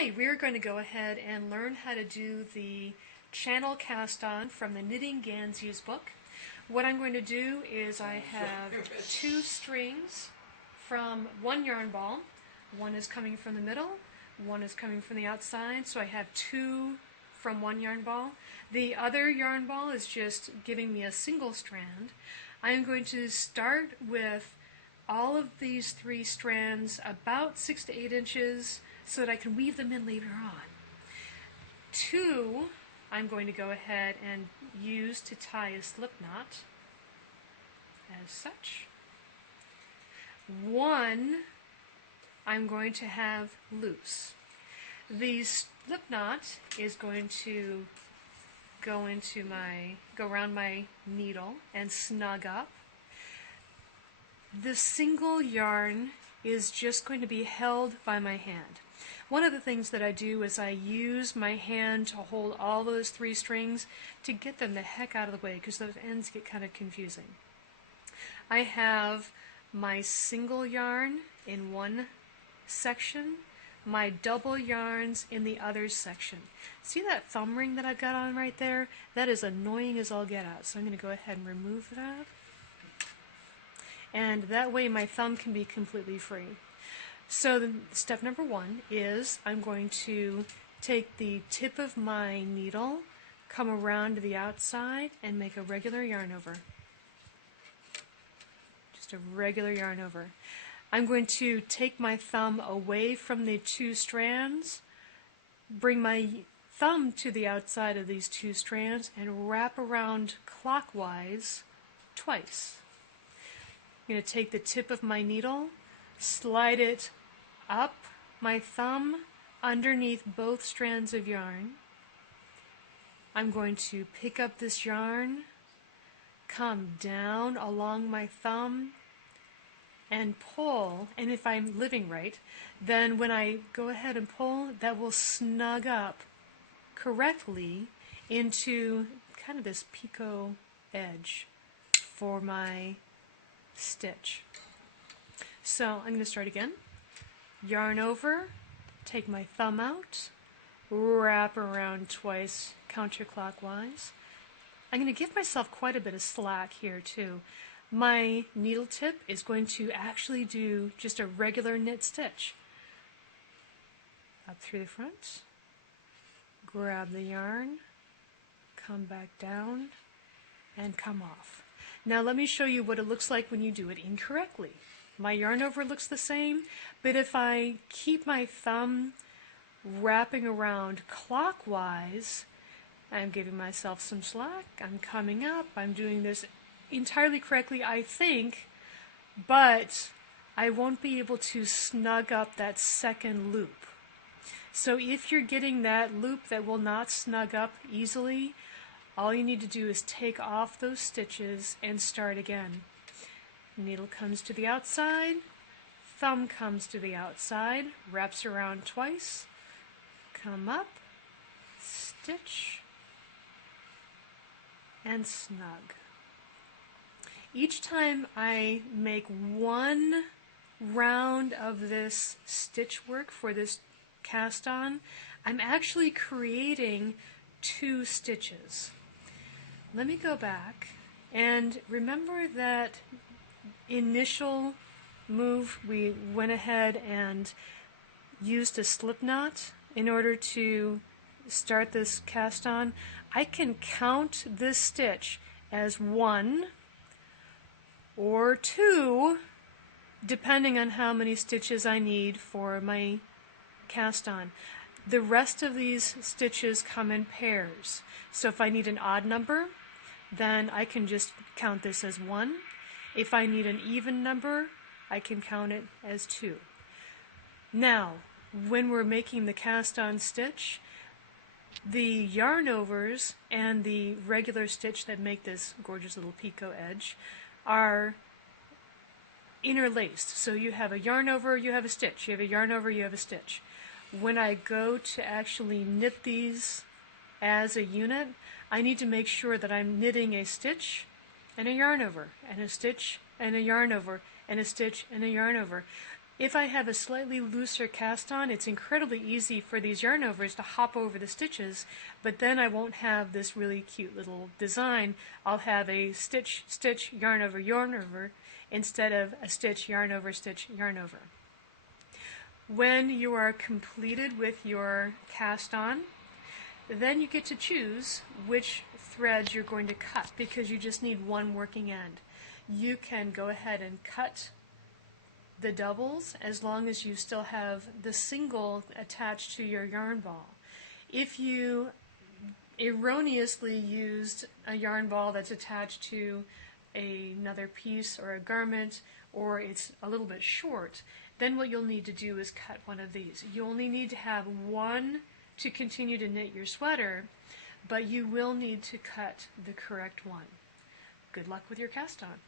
Hi, we're going to go ahead and learn how to do the channel cast on from the Knitting Gansey's book. What I'm going to do is I have two strings from one yarn ball. One is coming from the middle, one is coming from the outside, so I have two from one yarn ball. The other yarn ball is just giving me a single strand. I am going to start with all of these three strands about 6 to 8 inches so that I can weave them in later on. Two, I'm going to go ahead and use to tie a slip knot, as such. One, I'm going to have loose. The slip knot is going to go around my needle and snug up. The single yarn is just going to be held by my hand. One of the things that I do is I use my hand to hold all those three strings to get them the heck out of the way, because those ends get kind of confusing. I have my single yarn in one section, my double yarns in the other section. See that thumb ring that I've got on right there? That is annoying as all get out, so I'm going to go ahead and remove that. And that way my thumb can be completely free. So step number one is I'm going to take the tip of my needle, come around to the outside, and make a regular yarn over. Just a regular yarn over. I'm going to take my thumb away from the two strands, bring my thumb to the outside of these two strands, and wrap around clockwise twice. I'm going to take the tip of my needle, slide it up my thumb underneath both strands of yarn. I'm going to pick up this yarn, come down along my thumb, and pull. And if I'm living right, then when I go ahead and pull, that will snug up correctly into kind of this picot edge for my stitch. So I'm going to start again. Yarn over, take my thumb out, wrap around twice counterclockwise. I'm going to give myself quite a bit of slack here too. My needle tip is going to actually do just a regular knit stitch. Up through the front, grab the yarn, come back down, and come off. Now let me show you what it looks like when you do it incorrectly. My yarn over looks the same, but if I keep my thumb wrapping around clockwise, I'm giving myself some slack, I'm coming up, I'm doing this entirely correctly, I think, but I won't be able to snug up that second loop. So if you're getting that loop that will not snug up easily, all you need to do is take off those stitches and start again. Needle comes to the outside, thumb comes to the outside, wraps around twice, come up, stitch, and snug. Each time I make one round of this stitch work for this cast on, I'm actually creating 2 stitches. Let me go back and remember that initial move we went ahead and used a slip knot in order to start this cast on. I can count this stitch as 1 or 2 depending on how many stitches I need for my cast on. The rest of these stitches come in pairs, so if I need an odd number, then I can just count this as 1. If I need an even number, I can count it as 2. Now, when we're making the cast on stitch, the yarn overs and the regular stitch that make this gorgeous little picot edge are interlaced. So you have a yarn over, you have a stitch, you have a yarn over, you have a stitch. When I go to actually knit these as a unit, I need to make sure that I'm knitting a stitch and a yarn over, and a stitch and a yarn over, and a stitch and a yarn over. If I have a slightly looser cast on, it's incredibly easy for these yarn overs to hop over the stitches, but then I won't have this really cute little design. I'll have a stitch, stitch, yarn over, instead of a stitch, yarn over, stitch, yarn over. When you are completed with your cast on, then you get to choose which threads you're going to cut, because you just need one working end. You can go ahead and cut the doubles as long as you still have the single attached to your yarn ball. If you erroneously used a yarn ball that's attached to another piece or a garment, or it's a little bit short, then what you'll need to do is cut one of these. You only need to have one to continue to knit your sweater, but you will need to cut the correct one. Good luck with your cast on.